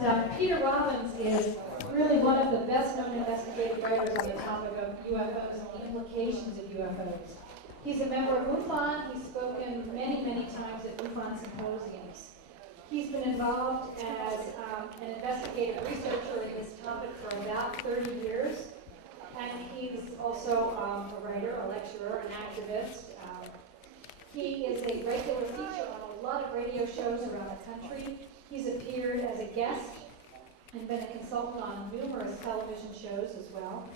But Peter Robbins is really one of the best-known investigative writers on the topic of UFOs and the implications of UFOs. He's a member of MUFON. He's spoken many, many times at MUFON symposiums. He's been involved as an investigative researcher in this topic for about 30 years. And he's also a writer, a lecturer, an activist. He is a regular feature on a lot of radio shows around the country. He's appeared as a guest and been a consultant on numerous television shows as well.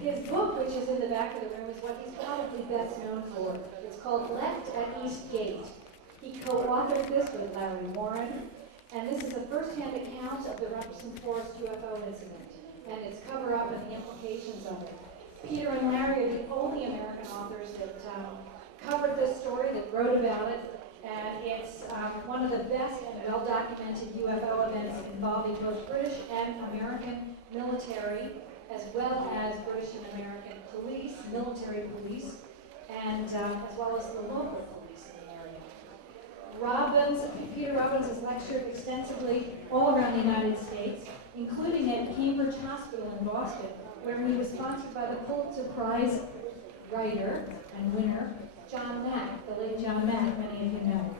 His book, which is in the back of the room, is what he's probably best known for. It's called Left at East Gate. He co-authored this with Larry Warren, and this is a first-hand account of the Rumson Forest UFO incident and its cover-up and the implications of it. Peter and Larry are the only American authors that covered this story, that wrote about it, and it's one of the best and well-documented UFO events involving both British and American military, as well as British and American police, military police, and as well as the local police in the area. Peter Robbins has lectured extensively all around the United States, including at Cambridge Hospital in Boston, where he was sponsored by the Pulitzer Prize writer and winner, John Mack, the late John Mack, many of you know,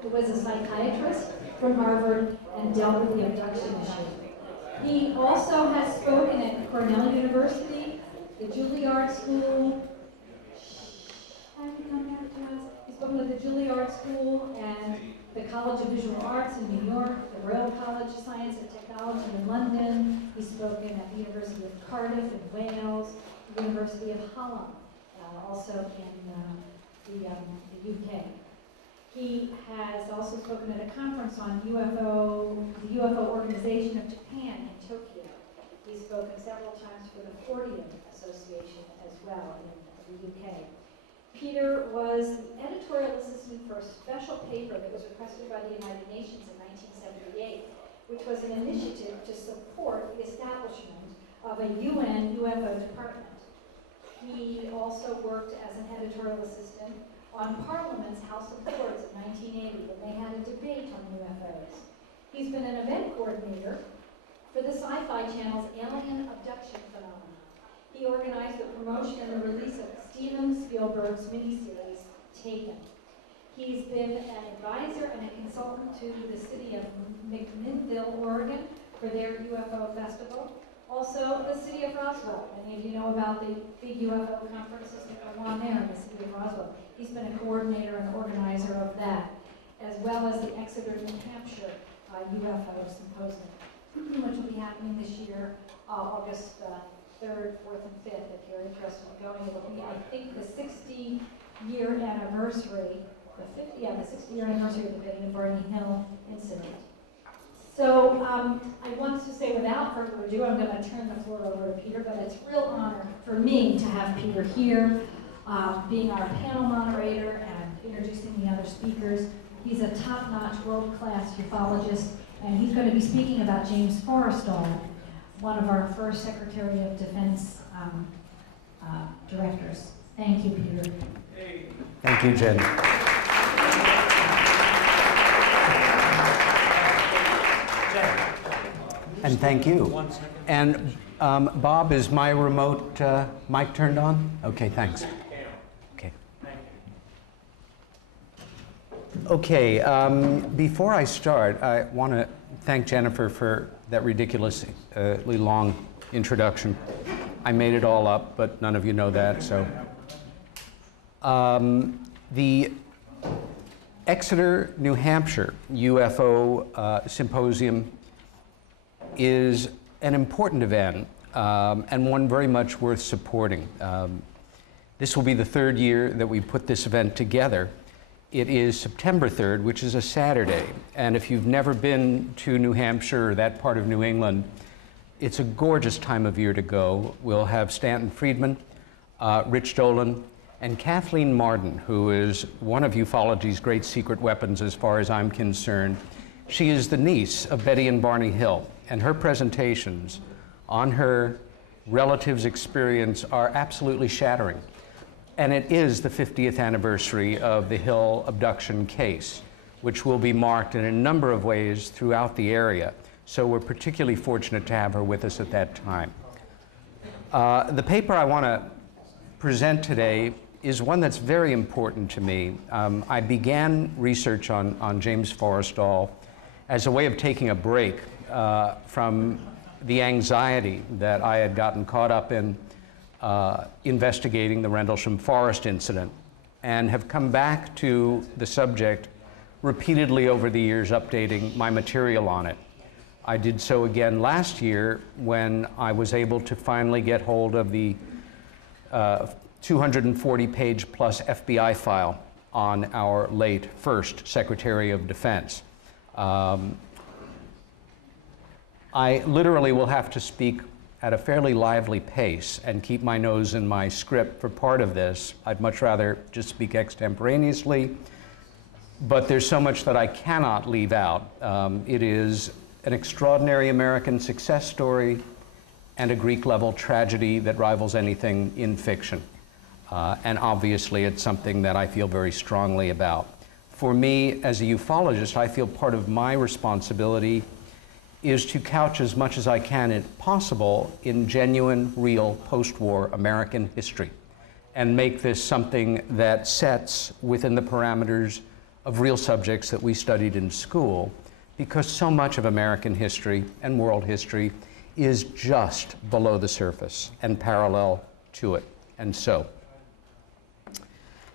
who was a psychiatrist from Harvard and dealt with the abduction issue. He also has spoken at Cornell University, the Juilliard School. He's spoken at the Juilliard School and the College of Visual Arts in New York, the Royal College of Science and Technology in London. He's spoken at the University of Cardiff in Wales, the University of Hallam, also in the UK. He has also spoken at a conference on the UFO Organization of Japan in Tokyo. He's spoken several times for the Fortean Association as well in the UK. Peter was the editorial assistant for a special paper that was requested by the United Nations in 1978, which was an initiative to support the establishment of a UN UFO department. He also worked as an editorial assistant on Parliament's House of Lords in 1980 when they had a debate on UFOs. He's been an event coordinator for the Sci-Fi Channel's Alien Abduction Phenomenon. He organized the promotion and the release of Steven Spielberg's miniseries, Taken. He's been an advisor and a consultant to the city of McMinnville, Oregon, for their UFO festival. Also, the city of Roswell. Many of you know about the big UFO conferences that go on there in the city of Roswell. He's been a coordinator and organizer of that, as well as the Exeter, New Hampshire UFO Symposium, which will be happening this year, August 3rd, 4th, and 5th. If you're interested in going, it will be, I think, the 60-year anniversary, the 60-year anniversary of the Betty and Barney Hill incident. So I want to say, without further ado, I'm going to turn the floor over to Peter, but it's a real honor for me to have Peter here, being our panel moderator and introducing the other speakers. He's a top-notch, world-class ufologist, and he's going to be speaking about James Forrestal, one of our first Secretary of Defense directors. Thank you, Peter. Thank you, Jen. And thank you. And Bob, is my remote mic turned on? Okay, thanks. Okay. Okay, before I start, I want to thank Jennifer for that ridiculously long introduction. I made it all up, but none of you know that, so. The Exeter, New Hampshire UFO Symposium is an important event and one very much worth supporting. This will be the third year that we put this event together. It is September 3rd, which is a Saturday, and if you've never been to New Hampshire or that part of New England, it's a gorgeous time of year to go. We'll have Stanton Friedman, Rich Dolan, and Kathleen Marden, who is one of ufology's great secret weapons as far as I'm concerned. She is the niece of Betty and Barney Hill, and her presentations on her relatives' experience are absolutely shattering. And it is the 50th anniversary of the Hill abduction case, which will be marked in a number of ways throughout the area. So we're particularly fortunate to have her with us at that time. The paper I want to present today is one that's very important to me. I began research on James Forrestal as a way of taking a break from the anxiety that I had gotten caught up in investigating the Rendlesham Forest incident, and have come back to the subject repeatedly over the years, updating my material on it. I did so again last year when I was able to finally get hold of the 240-page plus FBI file on our late first Secretary of Defense. I literally will have to speak at a fairly lively pace and keep my nose in my script for part of this. I'd much rather just speak extemporaneously, but there's so much that I cannot leave out. It is an extraordinary American success story and a Greek-level tragedy that rivals anything in fiction. And obviously, it's something that I feel very strongly about. For me, as a ufologist, I feel part of my responsibility is to couch as much as I can, if possible, in genuine, real, post-war American history, and make this something that sets within the parameters of real subjects that we studied in school, because so much of American history and world history is just below the surface and parallel to it. And so,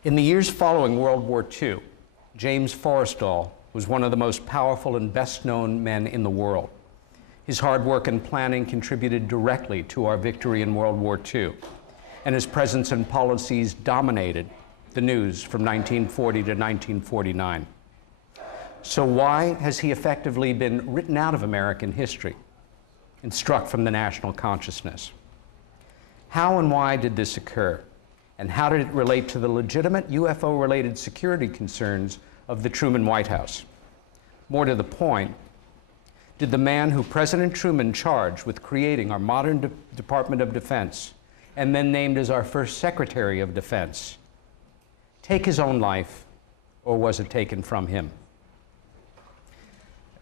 in the years following World War II, James Forrestal was one of the most powerful and best-known men in the world. His hard work and planning contributed directly to our victory in World War II, and his presence and policies dominated the news from 1940 to 1949. So why has he effectively been written out of American history and struck from the national consciousness? How and why did this occur? And how did it relate to the legitimate UFO-related security concerns of the Truman White House? More to the point, did the man who President Truman charged with creating our modern Department of Defense and then named as our first Secretary of Defense take his own life, or was it taken from him?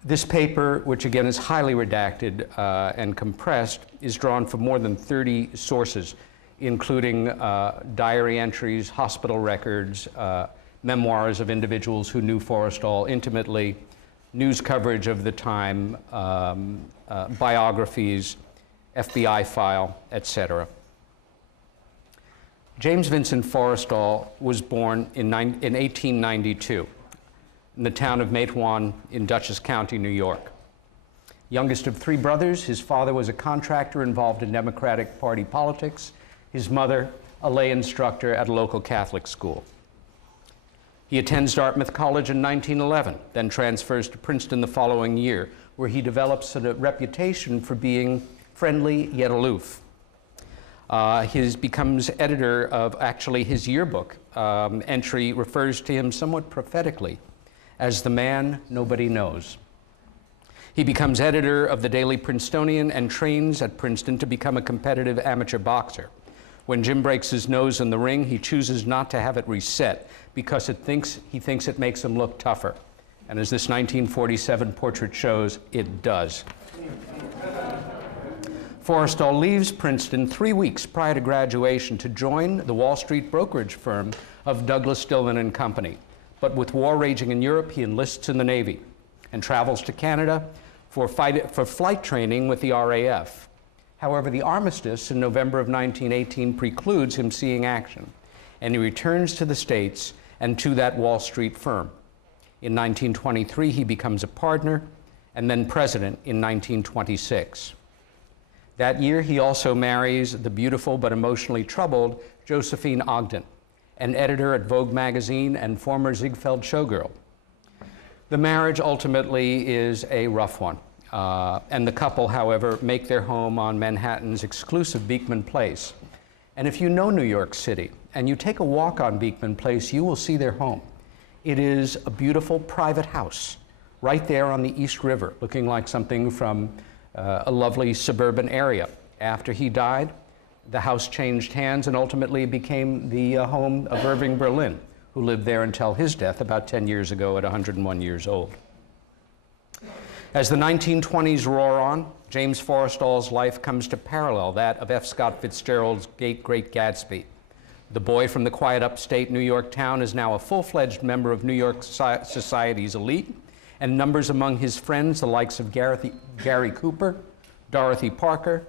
This paper, which again is highly redacted and compressed, is drawn from more than 30 sources, including diary entries, hospital records, memoirs of individuals who knew Forrestal intimately, news coverage of the time, biographies, FBI file, etc. James Vincent Forrestal was born in 1892 in the town of Matewan in Dutchess County, New York. Youngest of three brothers, his father was a contractor involved in Democratic Party politics, his mother a lay instructor at a local Catholic school. He attends Dartmouth College in 1911, then transfers to Princeton the following year, where he develops a reputation for being friendly yet aloof. He becomes editor of actually his yearbook. Entry refers to him somewhat prophetically as the man nobody knows. He becomes editor of the Daily Princetonian and trains at Princeton to become a competitive amateur boxer. When Jim breaks his nose in the ring, he chooses not to have it reset because he thinks it makes him look tougher. And as this 1947 portrait shows, it does. Forrestal leaves Princeton 3 weeks prior to graduation to join the Wall Street brokerage firm of Douglas Stillman and Company. But with war raging in Europe, he enlists in the Navy and travels to Canada for flight training with the RAF. However, the armistice in November of 1918 precludes him seeing action, and he returns to the States and to that Wall Street firm. In 1923, he becomes a partner and then president in 1926. That year, he also marries the beautiful but emotionally troubled Josephine Ogden, an editor at Vogue magazine and former Ziegfeld showgirl. The marriage ultimately is a rough one. And the couple, however, make their home on Manhattan's exclusive Beekman Place. And if you know New York City and you take a walk on Beekman Place, you will see their home. It is a beautiful private house right there on the East River, looking like something from a lovely suburban area. After he died, the house changed hands and ultimately became the home of Irving Berlin, who lived there until his death about 10 years ago at 101 years old. As the 1920s roar on, James Forrestal's life comes to parallel that of F. Scott Fitzgerald's Great Gatsby. The boy from the quiet upstate New York town is now a full-fledged member of New York society's elite, and numbers among his friends the likes of Gary Cooper, Dorothy Parker,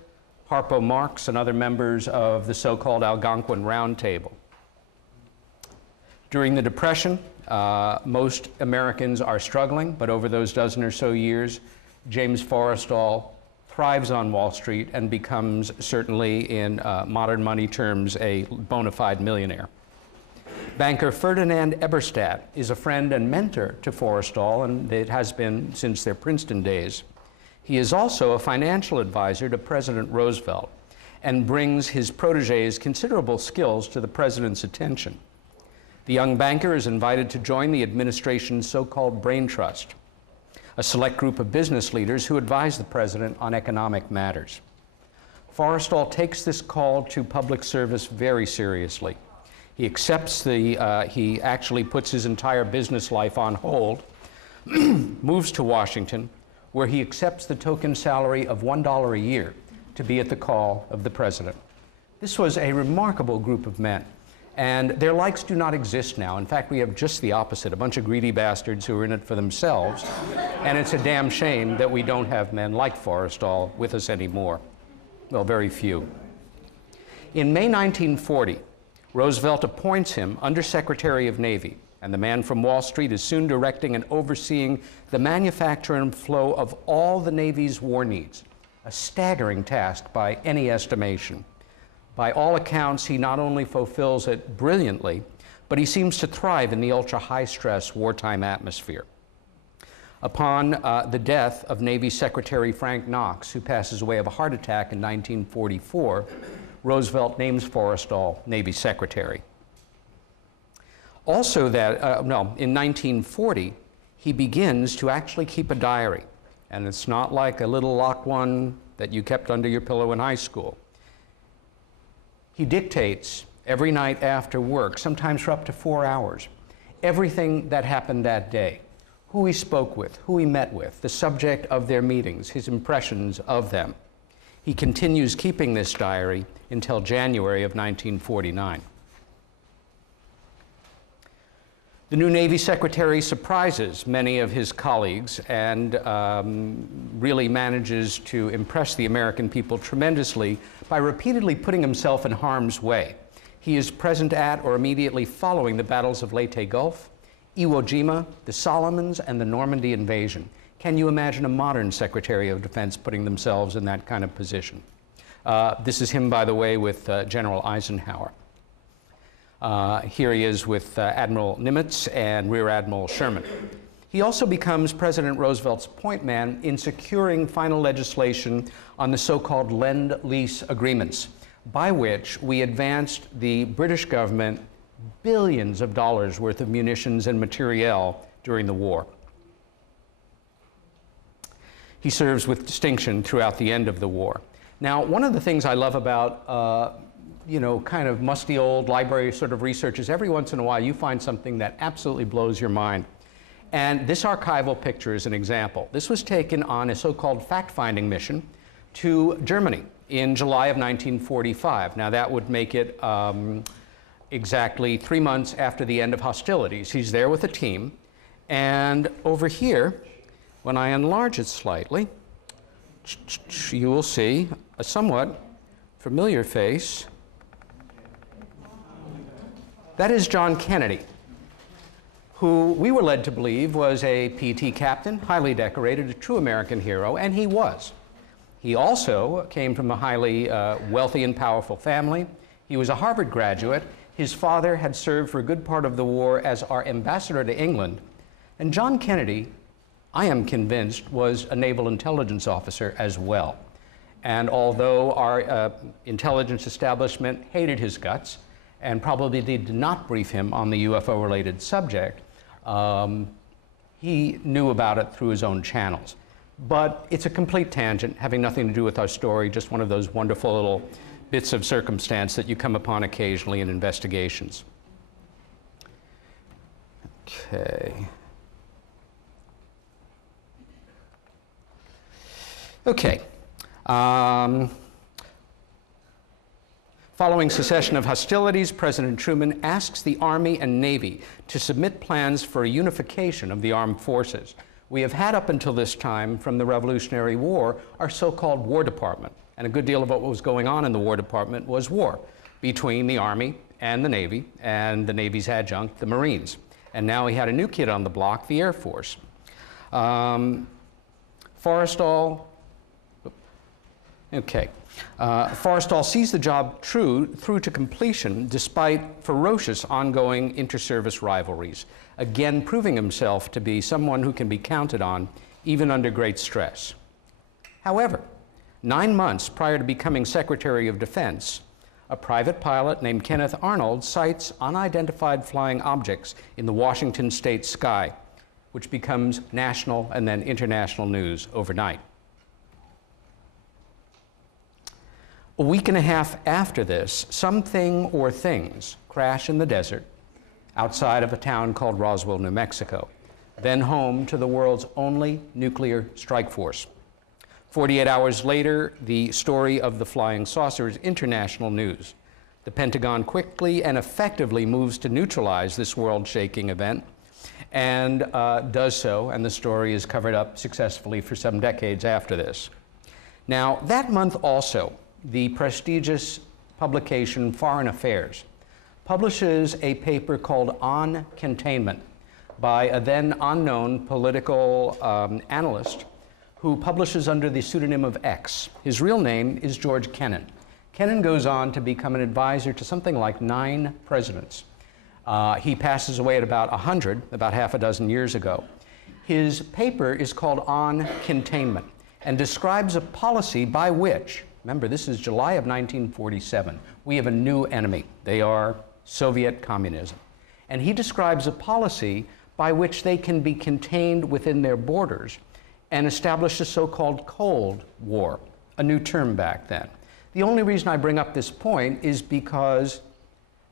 Harpo Marx, and other members of the so-called Algonquin Round Table. During the Depression, most Americans are struggling, but over those dozen or so years, James Forrestal thrives on Wall Street and becomes, certainly in modern money terms, a bona fide millionaire. Banker Ferdinand Eberstadt is a friend and mentor to Forrestal, and it has been since their Princeton days. He is also a financial advisor to President Roosevelt and brings his protege's considerable skills to the president's attention. The young banker is invited to join the administration's so-called Brain Trust, a select group of business leaders who advise the president on economic matters. Forrestal takes this call to public service very seriously. He accepts he actually puts his entire business life on hold, moves to Washington, where he accepts the token salary of $1 a year to be at the call of the president. This was a remarkable group of men, and their likes do not exist now. In fact, we have just the opposite, a bunch of greedy bastards who are in it for themselves, and it's a damn shame that we don't have men like Forrestal with us anymore. Well, very few. In May 1940, Roosevelt appoints him Undersecretary of Navy, and the man from Wall Street is soon directing and overseeing the manufacture and flow of all the Navy's war needs, a staggering task by any estimation. By all accounts, he not only fulfills it brilliantly, but he seems to thrive in the ultra-high-stress wartime atmosphere. Upon the death of Navy Secretary Frank Knox, who passes away of a heart attack in 1944, Roosevelt names Forrestal Navy Secretary. Also in 1940, he begins to actually keep a diary. And it's not like a little locked one that you kept under your pillow in high school. He dictates every night after work, sometimes for up to 4 hours, everything that happened that day, who he spoke with, who he met with, the subject of their meetings, his impressions of them. He continues keeping this diary until January of 1949. The new Navy Secretary surprises many of his colleagues and really manages to impress the American people tremendously by repeatedly putting himself in harm's way. He is present at or immediately following the battles of Leyte Gulf, Iwo Jima, the Solomons, and the Normandy invasion. Can you imagine a modern Secretary of Defense putting themselves in that kind of position? This is him, by the way, with General Eisenhower. Here he is with Admiral Nimitz and Rear Admiral Sherman. He also becomes President Roosevelt's point man in securing final legislation on the so-called Lend-Lease agreements, by which we advanced the British government billions of dollars worth of munitions and materiel during the war. He serves with distinction throughout the end of the war. Now, one of the things I love about kind of musty old library sort of research is every once in a while you find something that absolutely blows your mind. And this archival picture is an example. This was taken on a so-called fact-finding mission to Germany in July of 1945. Now that would make it exactly 3 months after the end of hostilities. He's there with a team, and over here, when I enlarge it slightly, you will see a somewhat familiar face. That is John Kennedy, who we were led to believe was a PT captain, highly decorated, a true American hero, and he was. He also came from a highly wealthy and powerful family. He was a Harvard graduate. His father had served for a good part of the war as our ambassador to England. And John Kennedy, I am convinced, was a naval intelligence officer as well. And although our intelligence establishment hated his guts and probably did not brief him on the UFO-related subject, he knew about it through his own channels. But it's a complete tangent, having nothing to do with our story, just one of those wonderful little bits of circumstance that you come upon occasionally in investigations. Okay. Okay. Following cessation of hostilities, President Truman asks the Army and Navy to submit plans for a unification of the armed forces. We have had up until this time, from the Revolutionary War, our so-called War Department. And a good deal of what was going on in the War Department was war between the Army and the Navy's adjunct, the Marines. And now he had a new kid on the block, the Air Force. Forrestal sees the job through to completion despite ferocious ongoing inter-service rivalries, again proving himself to be someone who can be counted on even under great stress. However, 9 months prior to becoming Secretary of Defense, a private pilot named Kenneth Arnold sights unidentified flying objects in the Washington state sky, which becomes national and then international news overnight. A week and a half after this, something or things crash in the desert outside of a town called Roswell, New Mexico, then home to the world's only nuclear strike force. 48 hours later, the story of the flying saucer is international news. The Pentagon quickly and effectively moves to neutralize this world-shaking event and does so, and the story is covered up successfully for some decades after this. Now, that month also, the prestigious publication Foreign Affairs publishes a paper called On Containment by a then unknown political analyst who publishes under the pseudonym of X. His real name is George Kennan. Kennan goes on to become an advisor to something like 9 presidents. He passes away at about 100, about half a dozen years ago. His paper is called On Containment and describes a policy by which, remember, this is July of 1947. We have a new enemy. They are Soviet communism. And he describes a policy by which they can be contained within their borders and establish a so-called Cold War, a new term back then. The only reason I bring up this point is because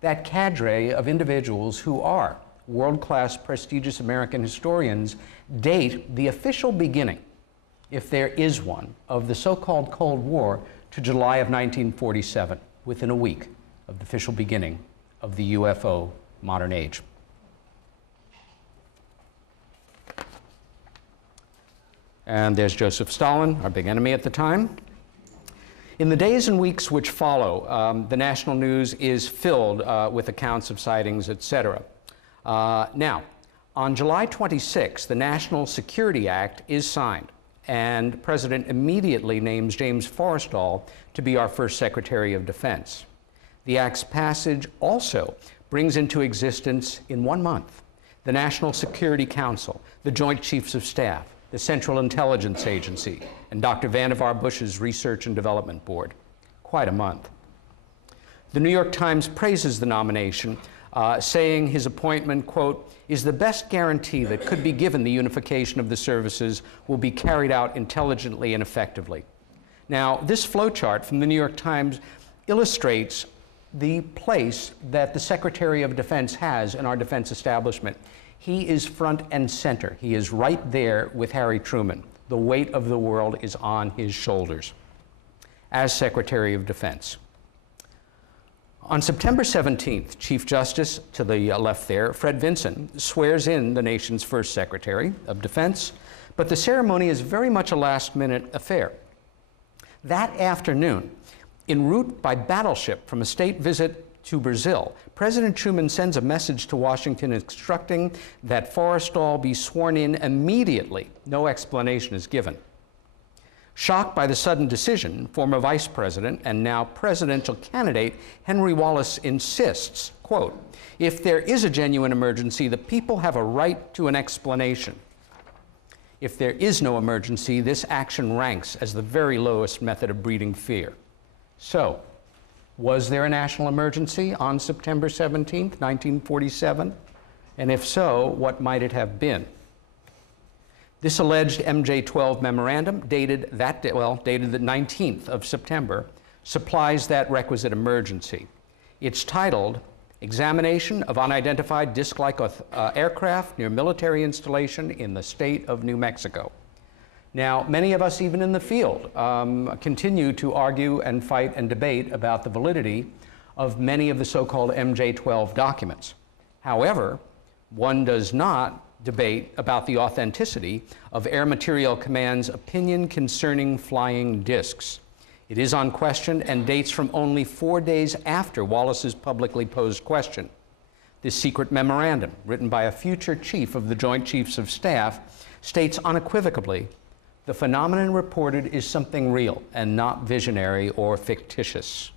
that cadre of individuals who are world-class, prestigious American historians date the official beginning, if there is one, of the so-called Cold War to July of 1947, within a week of the official beginning of the UFO modern age. And there's Joseph Stalin, our big enemy at the time. In the days and weeks which follow, the national news is filled with accounts of sightings, etc. Now, on July 26, the National Security Act is signed, and the President immediately names James Forrestal to be our first Secretary of Defense. The Act's passage also brings into existence, in 1 month, the National Security Council, the Joint Chiefs of Staff, the Central Intelligence Agency, and Dr. Vannevar Bush's Research and Development Board. Quite a month. The New York Times praises the nomination, saying his appointment, quote, is the best guarantee that could be given the unification of the services will be carried out intelligently and effectively. Now, this flowchart from the New York Times illustrates the place that the Secretary of Defense has in our defense establishment. He is front and center. He is right there with Harry Truman. The weight of the world is on his shoulders as Secretary of Defense. On September 17th, Chief Justice, to the left there, Fred Vinson, swears in the nation's first Secretary of Defense, but the ceremony is very much a last-minute affair. That afternoon, en route by battleship from a state visit to Brazil, President Truman sends a message to Washington instructing that Forrestal be sworn in immediately. No explanation is given. Shocked by the sudden decision, former Vice President and now presidential candidate Henry Wallace insists, quote, if there is a genuine emergency, the people have a right to an explanation. If there is no emergency, this action ranks as the very lowest method of breeding fear. So, was there a national emergency on September 17th, 1947? And if so, what might it have been? This alleged MJ-12 memorandum, dated the 19th of September, supplies that requisite emergency. It's titled, Examination of Unidentified Disc-like Aircraft Near Military Installation in the State of New Mexico. Now, many of us, even in the field, continue to argue and fight and debate about the validity of many of the so-called MJ-12 documents. However, one does not debate about the authenticity of Air Materiel Command's opinion concerning flying discs. It is unquestioned and dates from only 4 days after Wallace's publicly posed question. This secret memorandum, written by a future chief of the Joint Chiefs of Staff, states unequivocally, the phenomenon reported is something real and not visionary or fictitious.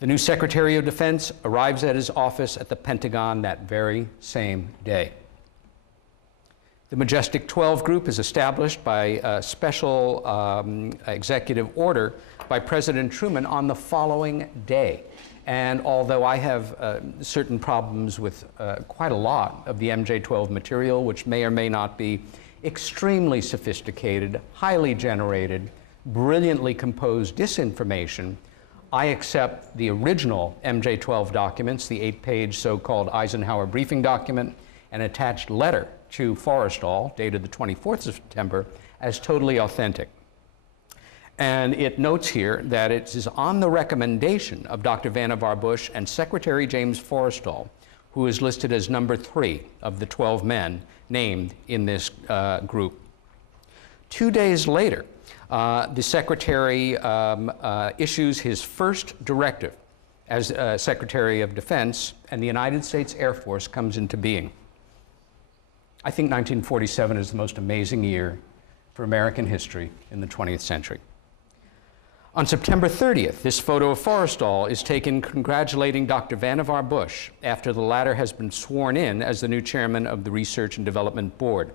The new Secretary of Defense arrives at his office at the Pentagon that very same day. The Majestic 12 Group is established by a special executive order by President Truman on the following day. And although I have certain problems with quite a lot of the MJ-12 material, which may or may not be extremely sophisticated, highly generated, brilliantly composed disinformation, I accept the original MJ-12 documents, the 8-page so-called Eisenhower briefing document, and attached letter to Forrestal, dated the 24th of September, as totally authentic. And it notes here that it is on the recommendation of Dr. Vannevar Bush and Secretary James Forrestal, who is listed as number 3 of the 12 men named in this group. 2 days later, the Secretary issues his first directive as Secretary of Defense, and the United States Air Force comes into being. I think 1947 is the most amazing year for American history in the 20th century. On September 30th, this photo of Forrestal is taken congratulating Dr. Vannevar Bush after the latter has been sworn in as the new chairman of the Research and Development Board.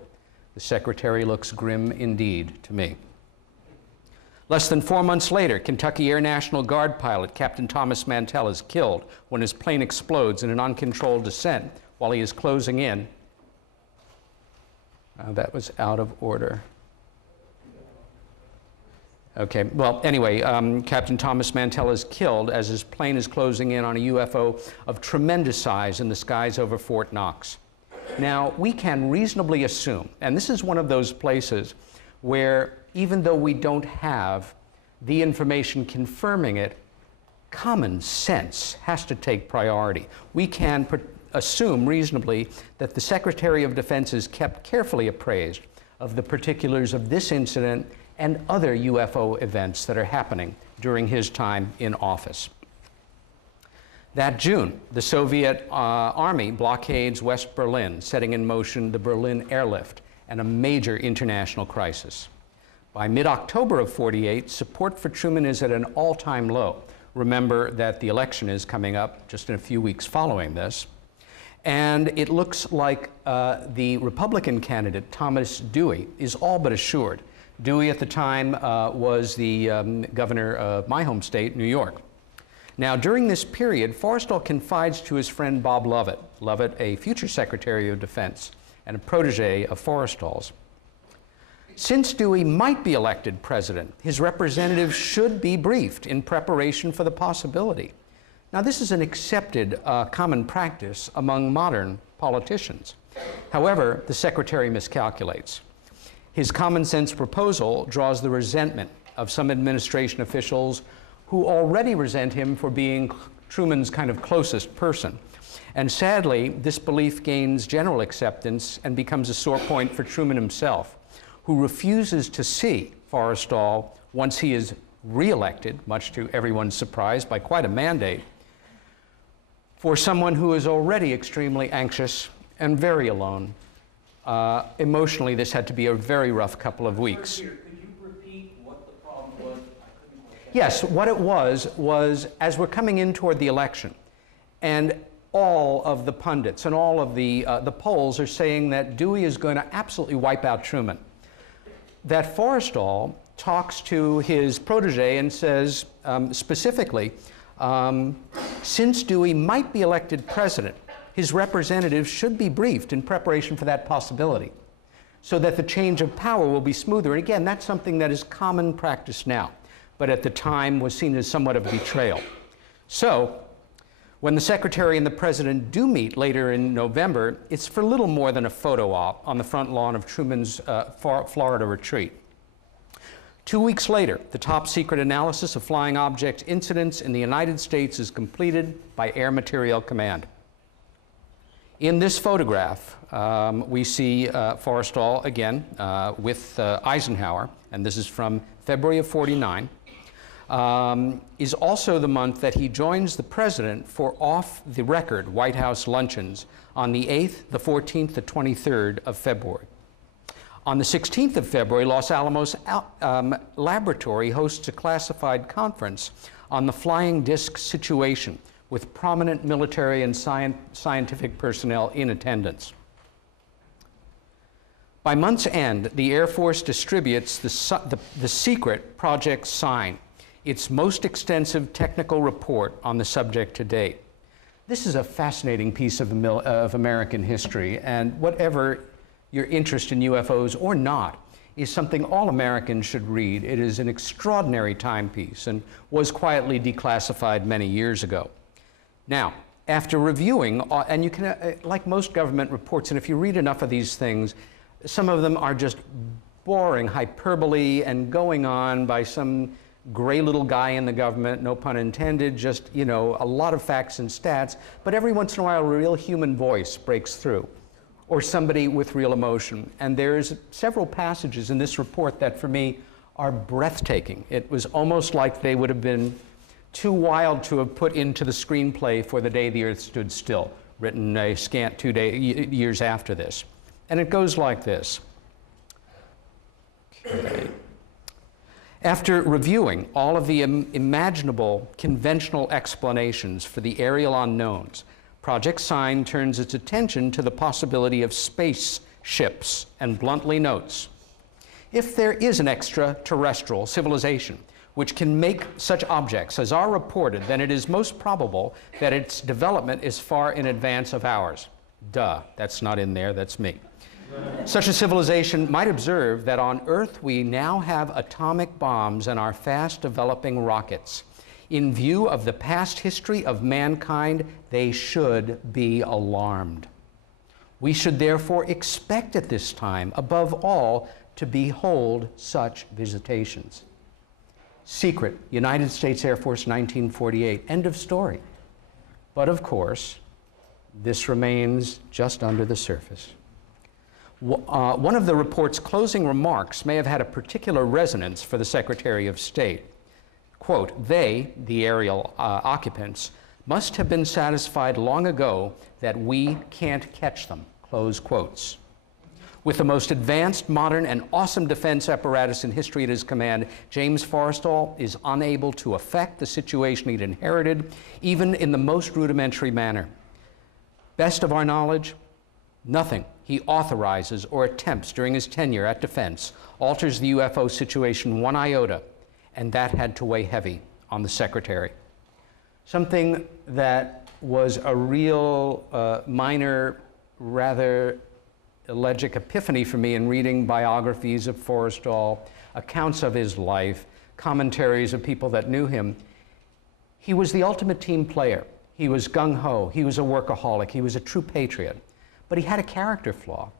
The secretary looks grim indeed to me. Less than 4 months later, Kentucky Air National Guard pilot Captain Thomas Mantell is killed when his plane explodes in an uncontrolled descent while he is closing in. That was out of order. Okay, well, anyway, Captain Thomas Mantell is killed as his plane is closing in on a UFO of tremendous size in the skies over Fort Knox. Now, we can reasonably assume, and this is one of those places where even though we don't have the information confirming it, common sense has to take priority. We can assume reasonably that the Secretary of Defense is kept carefully appraised of the particulars of this incident and other UFO events that are happening during his time in office. That June, the Soviet Army blockades West Berlin, setting in motion the Berlin airlift and a major international crisis. By mid-October of '48, support for Truman is at an all-time low. Remember that the election is coming up just in a few weeks following this. And it looks like the Republican candidate, Thomas Dewey, is all but assured. Dewey at the time was the governor of my home state, New York. Now, during this period, Forrestal confides to his friend Bob Lovett, a future Secretary of Defense and a protege of Forrestal's. Since Dewey might be elected president, his representatives should be briefed in preparation for the possibility. Now, this is an accepted common practice among modern politicians. However, the secretary miscalculates. His common sense proposal draws the resentment of some administration officials who already resent him for being Truman's kind of closest person. And sadly, this belief gains general acceptance and becomes a sore point for Truman himself, who refuses to see Forrestal once he is re-elected, much to everyone's surprise, by quite a mandate, for someone who is already extremely anxious and very alone. Emotionally, this had to be a very rough couple of weeks. Could you repeat what the problem was? Yes, what it was as we're coming in toward the election, and all of the pundits and all of the polls are saying that Dewey is going to absolutely wipe out Truman. That Forrestal talks to his protege and says specifically, since Dewey might be elected president, his representatives should be briefed in preparation for that possibility so that the change of power will be smoother. And again, that's something that is common practice now, but at the time was seen as somewhat of a betrayal. So When the Secretary and the President do meet later in November, it's for little more than a photo op on the front lawn of Truman's Florida retreat. 2 weeks later, the top secret analysis of flying object incidents in the United States is completed by Air Materiel Command. In this photograph, we see Forrestal again with Eisenhower, and this is from February of '49, is also the month that he joins the President for off-the-record White House luncheons on the 8th, the 14th, the 23rd of February. On the 16th of February, Los Alamos Laboratory hosts a classified conference on the flying disc situation with prominent military and scientific personnel in attendance. By month's end, the Air Force distributes the secret Project Sign, its most extensive technical report on the subject to date. This is a fascinating piece of American history, and whatever your interest in UFOs or not is something all Americans should read. It is an extraordinary timepiece and was quietly declassified many years ago. Now, after reviewing, and you can, like most government reports, and if you read enough of these things, some of them are just boring hyperbole and going on by some gray little guy in the government, no pun intended, just, you know, a lot of facts and stats, but every once in a while a real human voice breaks through, or somebody with real emotion. And there's several passages in this report that for me are breathtaking. It was almost like they would have been too wild to have put into the screenplay for The Day the Earth Stood Still, written a scant 2 years after this. And it goes like this. Okay. After reviewing all of the imaginable conventional explanations for the aerial unknowns, Project Sign turns its attention to the possibility of spaceships and bluntly notes, if there is an extraterrestrial civilization which can make such objects as are reported, then it is most probable that its development is far in advance of ours. Duh, that's not in there, that's me. Such a civilization might observe that on Earth we now have atomic bombs and are fast developing rockets. In view of the past history of mankind, they should be alarmed. We should therefore expect at this time, above all, to behold such visitations. Secret, United States Air Force, 1948, end of story. But of course, this remains just under the surface. One of the report's closing remarks may have had a particular resonance for the Secretary of State. Quote, they, the aerial occupants, must have been satisfied long ago that we can't catch them, close quotes. With the most advanced, modern, and awesome defense apparatus in history at his command, James Forrestal is unable to affect the situation he'd inherited, even in the most rudimentary manner. Best of our knowledge, nothing he authorizes or attempts during his tenure at Defense alters the UFO situation one iota, and that had to weigh heavy on the Secretary. Something that was a real minor, rather elegiac epiphany for me in reading biographies of Forrestal, accounts of his life, commentaries of people that knew him. He was the ultimate team player. He was gung-ho. He was a workaholic. He was a true patriot. But he had a character flaw.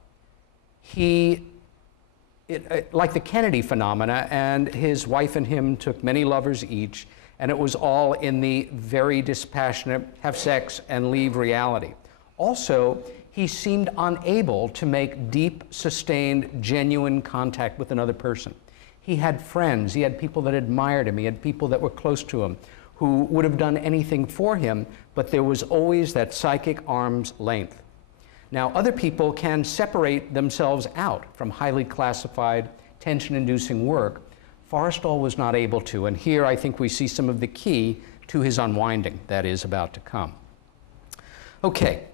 Like the Kennedy phenomena, and his wife and him took many lovers each, and it was all in the very dispassionate have sex and leave reality. Also, he seemed unable to make deep, sustained, genuine contact with another person. He had friends, he had people that admired him, he had people that were close to him who would have done anything for him, but there was always that psychic arm's length. Now, other people can separate themselves out from highly classified, tension-inducing work. Forrestal was not able to, and here I think we see some of the key to his unwinding that is about to come. Okay.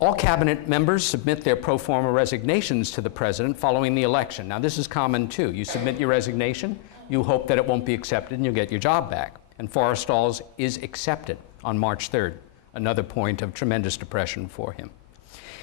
All cabinet members submit their pro forma resignations to the president following the election. Now, this is common too. You submit your resignation, you hope that it won't be accepted, and you'll get your job back. And Forrestal's is accepted on March 3rd, another point of tremendous depression for him.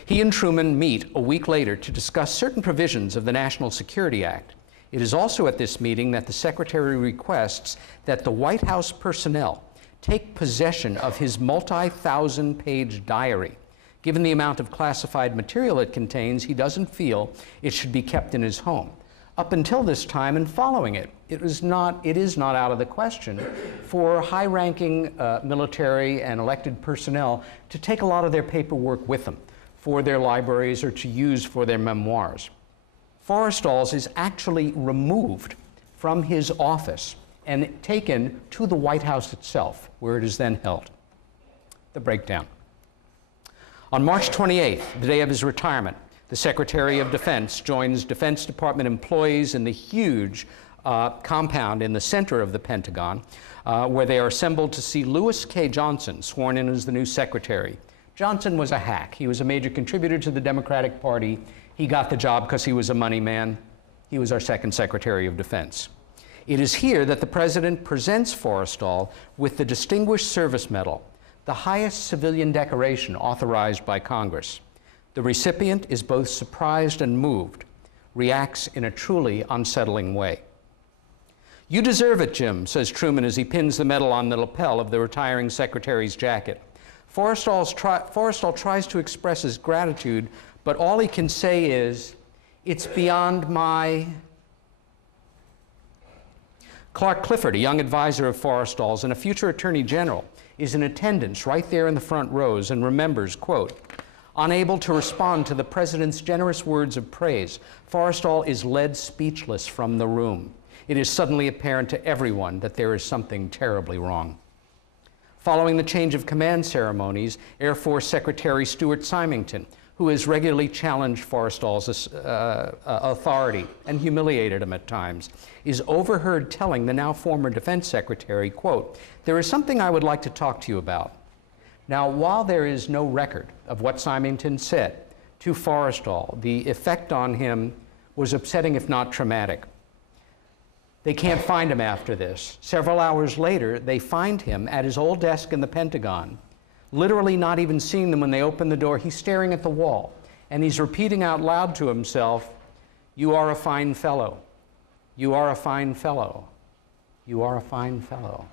He and Truman meet a week later to discuss certain provisions of the National Security Act. It is also at this meeting that the Secretary requests that the White House personnel take possession of his multi-thousand-page diary. Given the amount of classified material it contains, he doesn't feel it should be kept in his home. Up until this time and following it, it is not out of the question for high-ranking military and elected personnel to take a lot of their paperwork with them for their libraries or to use for their memoirs. Forrestal's is actually removed from his office and taken to the White House itself, where it is then held. The breakdown. On March 28th, the day of his retirement, the Secretary of Defense joins Defense Department employees in the huge compound in the center of the Pentagon, where they are assembled to see Lewis K. Johnson sworn in as the new secretary. Johnson was a hack. He was a major contributor to the Democratic Party. He got the job because he was a money man. He was our second Secretary of Defense. It is here that the President presents Forrestal with the Distinguished Service Medal, the highest civilian decoration authorized by Congress. The recipient is both surprised and moved, reacts in a truly unsettling way. "You deserve it, Jim," says Truman as he pins the medal on the lapel of the retiring secretary's jacket. Forrestal tries to express his gratitude, but all he can say is, "It's beyond my..." Clark Clifford, a young advisor of Forrestal's and a future Attorney General, is in attendance right there in the front rows and remembers, quote, "Unable to respond to the President's generous words of praise, Forrestal is led speechless from the room. It is suddenly apparent to everyone that there is something terribly wrong." Following the change of command ceremonies, Air Force Secretary Stuart Symington, who has regularly challenged Forrestal's authority and humiliated him at times, is overheard telling the now former Defense Secretary, quote, "There is something I would like to talk to you about." Now, while there is no record of what Symington said to Forrestal, the effect on him was upsetting, if not traumatic. They can't find him after this. Several hours later, they find him at his old desk in the Pentagon, literally not even seeing them when they open the door. He's staring at the wall, and he's repeating out loud to himself, "You are a fine fellow. You are a fine fellow. You are a fine fellow."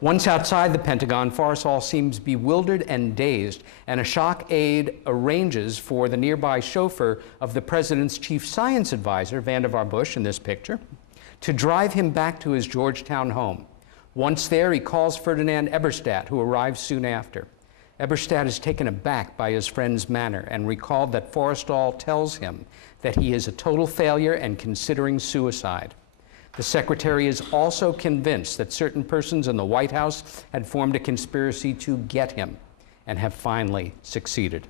Once outside the Pentagon, Forrestal seems bewildered and dazed, and a shock aide arranges for the nearby chauffeur of the President's chief science advisor, Vannevar Bush in this picture, to drive him back to his Georgetown home. Once there, he calls Ferdinand Eberstadt, who arrives soon after. Eberstadt is taken aback by his friend's manner and recalled that Forrestal tells him that he is a total failure and considering suicide. The secretary is also convinced that certain persons in the White House had formed a conspiracy to get him and have finally succeeded.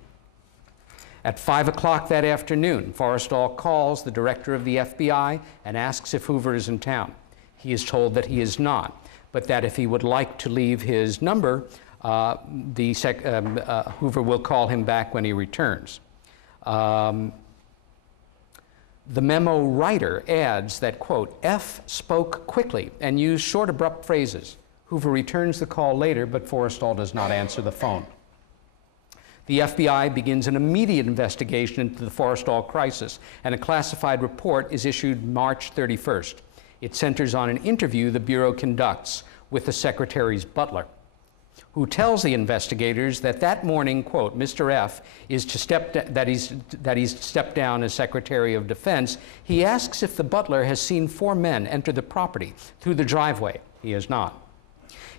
At 5 o'clock that afternoon, Forrestal calls the director of the FBI and asks if Hoover is in town. He is told that he is not, but that if he would like to leave his number, Hoover will call him back when he returns. The memo writer adds that, quote, "F spoke quickly and used short, abrupt phrases. Hoover returns the call later, but Forrestal does not answer the phone." The FBI begins an immediate investigation into the Forrestal crisis, and a classified report is issued March 31st. It centers on an interview the Bureau conducts with the Secretary's butler, who tells the investigators that that morning, quote, Mr. F is to he's stepped down as Secretary of Defense. He asks if the butler has seen 4 men enter the property through the driveway. He has not.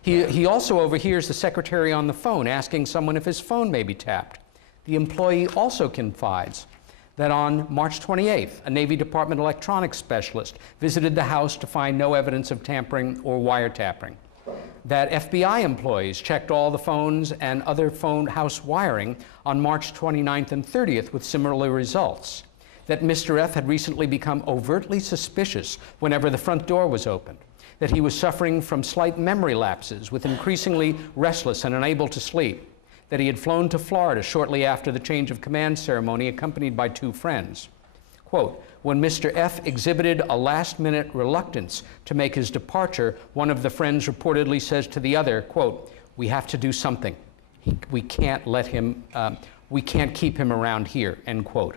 He also overhears the secretary on the phone asking someone if his phone may be tapped. The employee also confides that on March 28th, a Navy Department electronics specialist visited the house to find no evidence of tampering or wiretapping. That FBI employees checked all the phones and other phone house wiring on March 29th and 30th with similar results. That Mr. F had recently become overtly suspicious whenever the front door was opened. That he was suffering from slight memory lapses, with increasingly restless and unable to sleep. That he had flown to Florida shortly after the change of command ceremony, accompanied by 2 friends. Quote, when Mr. F exhibited a last-minute reluctance to make his departure, one of the friends reportedly says to the other, quote, we have to do something. We can't let him, we can't keep him around here, end quote.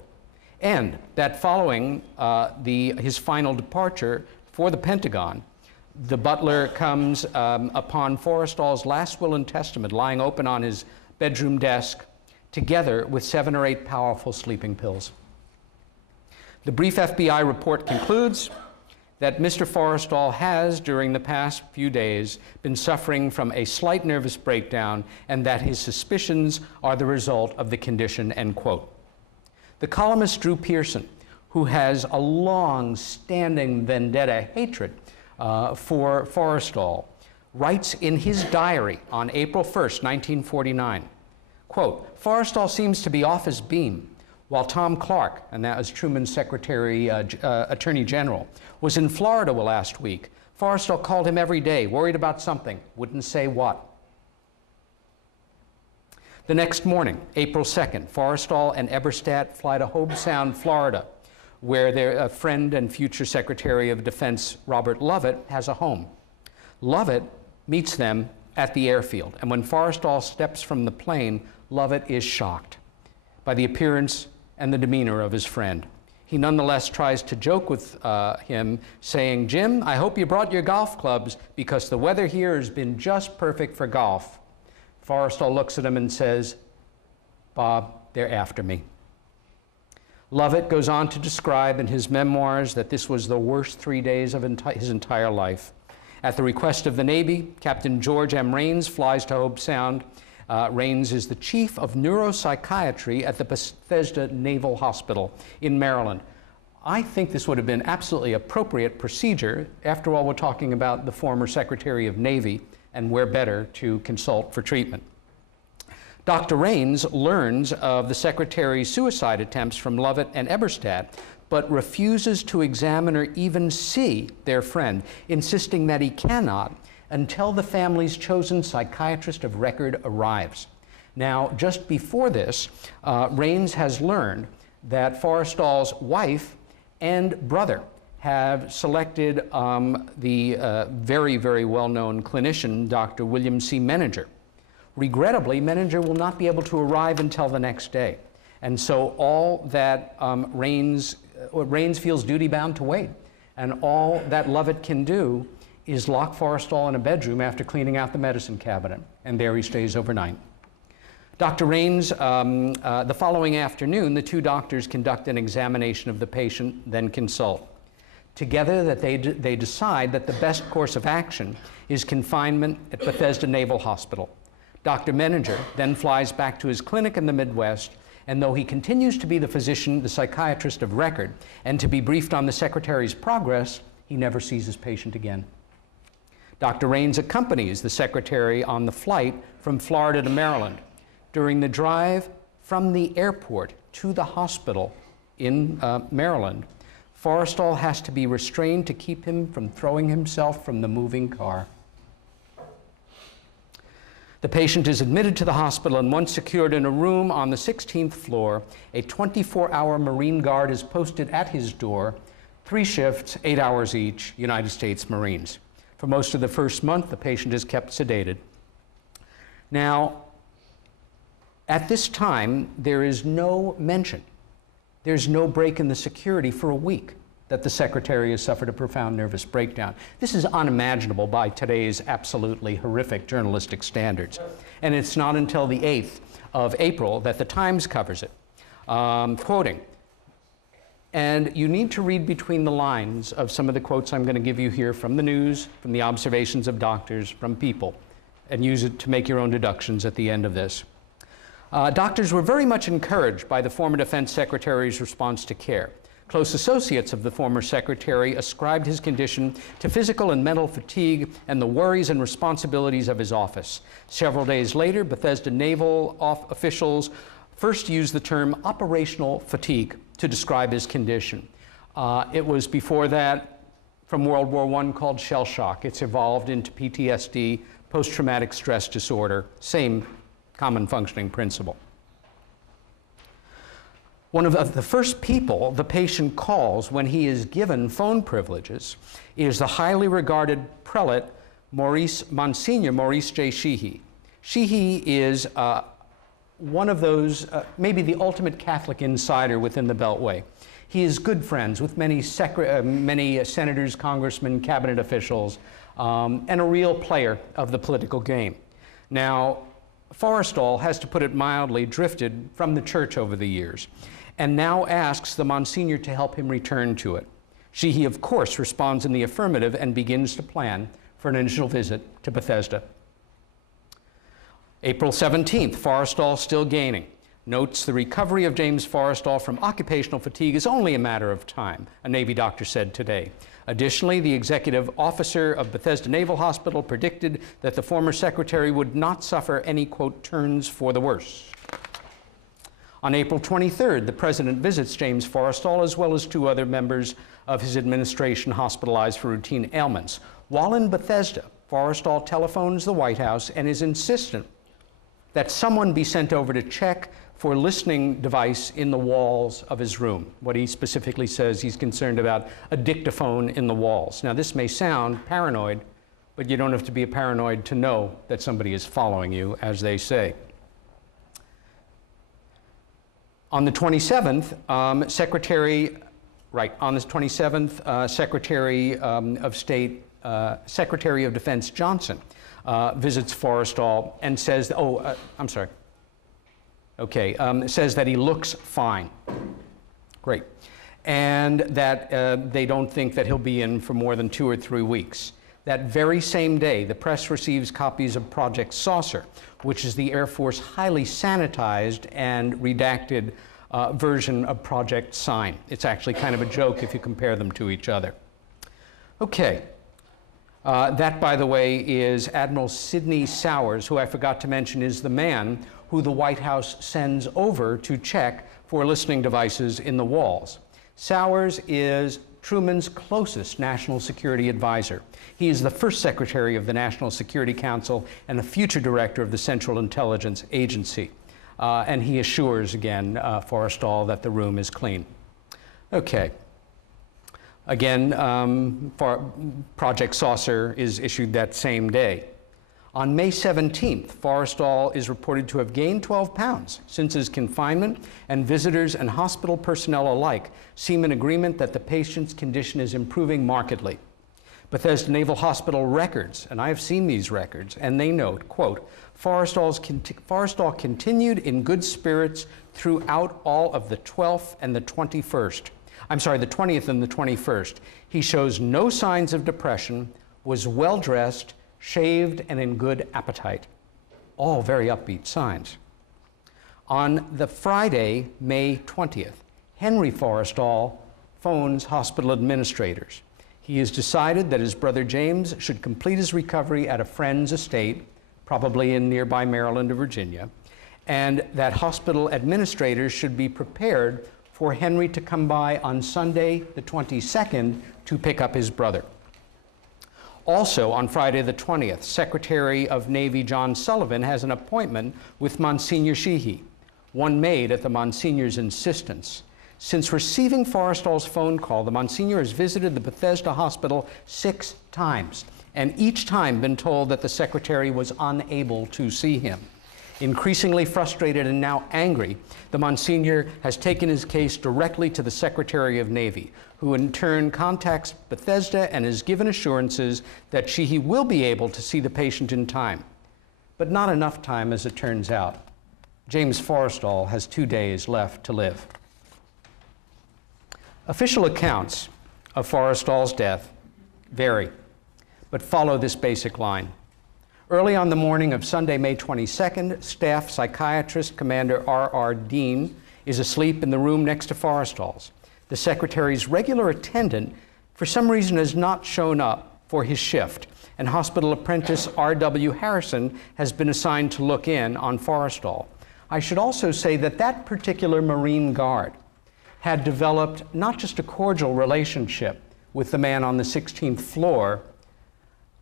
And that following his final departure for the Pentagon, The butler comes upon Forrestal's last will and testament lying open on his bedroom desk, together with 7 or 8 powerful sleeping pills. The brief FBI report concludes that Mr. Forrestal has, during the past few days, been suffering from a slight nervous breakdown and that his suspicions are the result of the condition, end quote. The columnist Drew Pearson, who has a long-standing vendetta hatred for Forrestal, writes in his diary on April 1st, 1949, quote, "Forrestal seems to be off his beam. While Tom Clark," and that was Truman's Secretary, Attorney General, "was in Florida last week, Forrestal called him every day, worried about something, wouldn't say what." The next morning, April 2nd, Forrestal and Eberstadt fly to Hobe Sound, Florida, where their friend and future Secretary of Defense, Robert Lovett, has a home. Lovett meets them at the airfield, and when Forrestal steps from the plane, Lovett is shocked by the appearance and the demeanor of his friend. He nonetheless tries to joke with him, saying, "Jim, I hope you brought your golf clubs because the weather here has been just perfect for golf." Forrestal looks at him and says, "Bob, they're after me." Lovett goes on to describe in his memoirs that this was the worst 3 days of his entire life. At the request of the Navy, Captain George M. Rains flies to Hobe Sound. Rains is the chief of neuropsychiatry at the Bethesda Naval Hospital in Maryland. I think this would have been absolutely appropriate procedure. After all, we're talking about the former Secretary of Navy, and where better to consult for treatment. Dr. Rains learns of the Secretary's suicide attempts from Lovett and Eberstadt, but refuses to examine or even see their friend, insisting that he cannot until the family's chosen psychiatrist of record arrives. Now, just before this, Rains has learned that Forrestal's wife and brother have selected the very, very well-known clinician, Dr. William C. Menninger. Regrettably, Menninger will not be able to arrive until the next day. And so all that Rains feels duty-bound to wait. And all that Lovett can do is lock Forrestal in a bedroom after cleaning out the medicine cabinet. And there he stays overnight. Dr. Rains, the following afternoon, the two doctors conduct an examination of the patient, then consult. Together, that they decide that the best course of action is confinement at Bethesda Naval Hospital. Dr. Menninger then flies back to his clinic in the Midwest, and though he continues to be the physician, the psychiatrist of record, and to be briefed on the Secretary's progress, he never sees his patient again. Dr. Rains accompanies the Secretary on the flight from Florida to Maryland. During the drive from the airport to the hospital in Maryland, Forrestal has to be restrained to keep him from throwing himself from the moving car. The patient is admitted to the hospital, and once secured in a room on the 16th floor, a 24-hour Marine Guard is posted at his door, 3 shifts, 8 hours each, United States Marines. For most of the first month, the patient is kept sedated. Now, at this time, there is no mention, there's no break in the security for a week that the Secretary has suffered a profound nervous breakdown. This is unimaginable by today's absolutely horrific journalistic standards. And it's not until the 8th of April that the Times covers it, quoting. And you need to read between the lines of some of the quotes I'm going to give you here from the news, from the observations of doctors, from people, and use it to make your own deductions at the end of this. Doctors were very much encouraged by the former Defense Secretary's response to care. Close associates of the former Secretary ascribed his condition to physical and mental fatigue and the worries and responsibilities of his office. Several days later, Bethesda Naval officials first used the term operational fatigue to describe his condition. It was before that, from World War I, called shell shock. It's evolved into PTSD, post-traumatic stress disorder, same common functioning principle. One of the first people the patient calls when he is given phone privileges is the highly regarded prelate, Monsignor Maurice J. Sheehy. Sheehy is one of those, maybe the ultimate Catholic insider within the Beltway. He is good friends with many senators, congressmen, cabinet officials, and a real player of the political game. Now, Forrestal, has to put it mildly, drifted from the church over the years, and now asks the Monsignor to help him return to it. Sheehy, of course, responds in the affirmative and begins to plan for an initial visit to Bethesda. April 17th, Forrestal, still gaining, notes the recovery of James Forrestal from occupational fatigue is only a matter of time, a Navy doctor said today. Additionally, the executive officer of Bethesda Naval Hospital predicted that the former secretary would not suffer any, quote, turns for the worse. On April 23rd, the president visits James Forrestal as well as 2 other members of his administration hospitalized for routine ailments. While in Bethesda, Forrestal telephones the White House and is insistent that someone be sent over to check for a listening device in the walls of his room. What he specifically says, he's concerned about a dictaphone in the walls. Now, this may sound paranoid, but you don't have to be a paranoid to know that somebody is following you, as they say. On the 27th, Secretary of State, Secretary of Defense Johnson visits Forrestal and says, says that he looks fine. Great. And that they don't think that he'll be in for more than 2 or 3 weeks. That very same day, the press receives copies of Project Saucer, which is the Air Force highly sanitized and redacted version of Project Sign. It's actually kind of a joke if you compare them to each other. Okay. That, by the way, is Admiral Sidney Sowers, who I forgot to mention is the man who the White House sends over to check for listening devices in the walls. Sowers is Truman's closest national security advisor. He is the first secretary of the National Security Council and a future director of the Central Intelligence Agency. And he assures, again, Forrestal that the room is clean. Okay. Again, Project Saucer is issued that same day. On May 17th, Forrestal is reported to have gained 12 pounds since his confinement, and visitors and hospital personnel alike seem in agreement that the patient's condition is improving markedly. Bethesda Naval Hospital records, and I have seen these records, and they note, quote, Forrestal continued in good spirits throughout all of the 12th and the 21st. I'm sorry, the 20th and the 21st. He shows no signs of depression, was well-dressed, shaved, and in good appetite. All very upbeat signs. On the Friday, May 20th, Henry Forrestal phones hospital administrators. He has decided that his brother James should complete his recovery at a friend's estate, probably in nearby Maryland or Virginia, and that hospital administrators should be prepared for Henry to come by on Sunday, the 22nd, to pick up his brother. Also, on Friday the 20th, Secretary of Navy John Sullivan has an appointment with Monsignor Sheehy, one made at the Monsignor's insistence. Since receiving Forrestal's phone call, the Monsignor has visited the Bethesda Hospital 6 times, and each time been told that the Secretary was unable to see him. Increasingly frustrated and now angry, the Monsignor has taken his case directly to the Secretary of Navy, who in turn contacts Bethesda and is given assurances that he will be able to see the patient in time. But not enough time, as it turns out. James Forrestal has 2 days left to live. Official accounts of Forrestal's death vary, but follow this basic line. Early on the morning of Sunday, May 22nd, Staff Psychiatrist Commander R.R. Dean is asleep in the room next to Forrestal's. The Secretary's regular attendant, for some reason, has not shown up for his shift, and hospital apprentice R.W. Harrison has been assigned to look in on Forrestal. I should also say that that particular Marine Guard had developed not just a cordial relationship with the man on the 16th floor.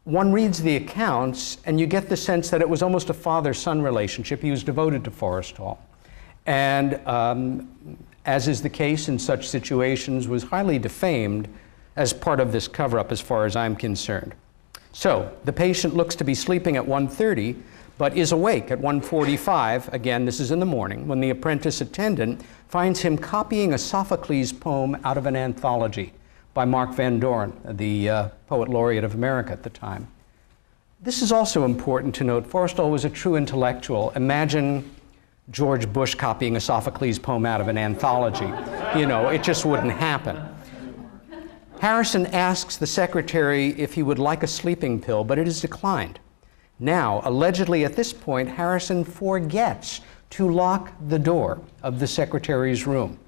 One reads the accounts, and you get the sense that it was almost a father-son relationship. He was devoted to Forrestal. And as is the case in such situations, was highly defamed as part of this cover-up as far as I'm concerned. So the patient looks to be sleeping at 1:30, but is awake at 1:45, again, this is in the morning, when the apprentice attendant finds him copying a Sophocles poem out of an anthology by Mark Van Doren, the poet laureate of America at the time. This is also important to note. Forrestal was a true intellectual. Imagine George Bush copying a Sophocles poem out of an anthology. You know, it just wouldn't happen. Harrison asks the secretary if he would like a sleeping pill, but it is declined. Now, allegedly at this point, Harrison forgets to lock the door of the secretary's room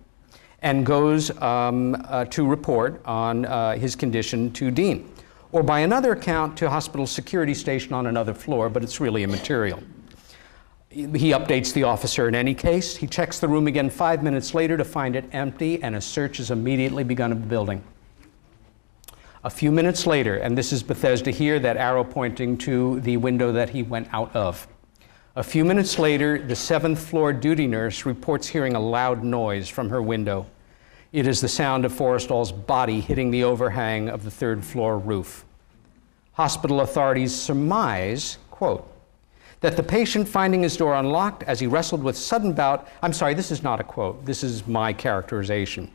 and goes to report on his condition to Dean, or by another account to hospital security station on another floor, but it's really immaterial. He updates the officer in any case. He checks the room again 5 minutes later to find it empty, and a search is immediately begun of the building. A few minutes later, and this is Bethesda here, that arrow pointing to the window that he went out of. A few minutes later, the 7th floor duty nurse reports hearing a loud noise from her window. It is the sound of Forrestal's body hitting the overhang of the 3rd floor roof. Hospital authorities surmise, quote, that the patient finding his door unlocked as he wrestled with sudden bout, I'm sorry, this is not a quote, this is my characterization.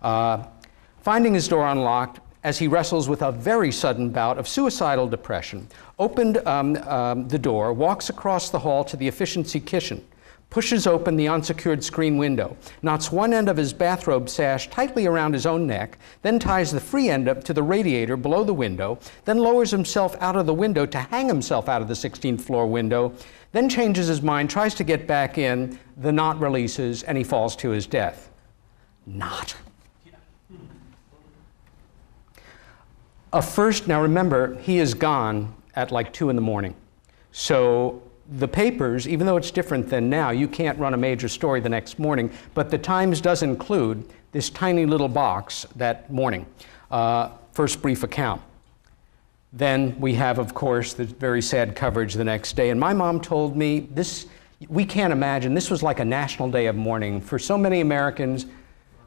Finding his door unlocked as he wrestles with a very sudden bout of suicidal depression, opened the door, walks across the hall to the efficiency kitchen, pushes open the unsecured screen window, knots one end of his bathrobe sash tightly around his own neck, then ties the free end up to the radiator below the window, then lowers himself out of the window to hang himself out of the 16th floor window, then changes his mind, tries to get back in, the knot releases, and he falls to his death. Knot. Now remember, he is gone at like 2 in the morning. So the papers, even though it's different than now, you can't run a major story the next morning, but the Times does include this tiny little box that morning, first brief account. Then we have, of course, the very sad coverage the next day. And my mom told me this, we can't imagine, this was like a national day of mourning. For so many Americans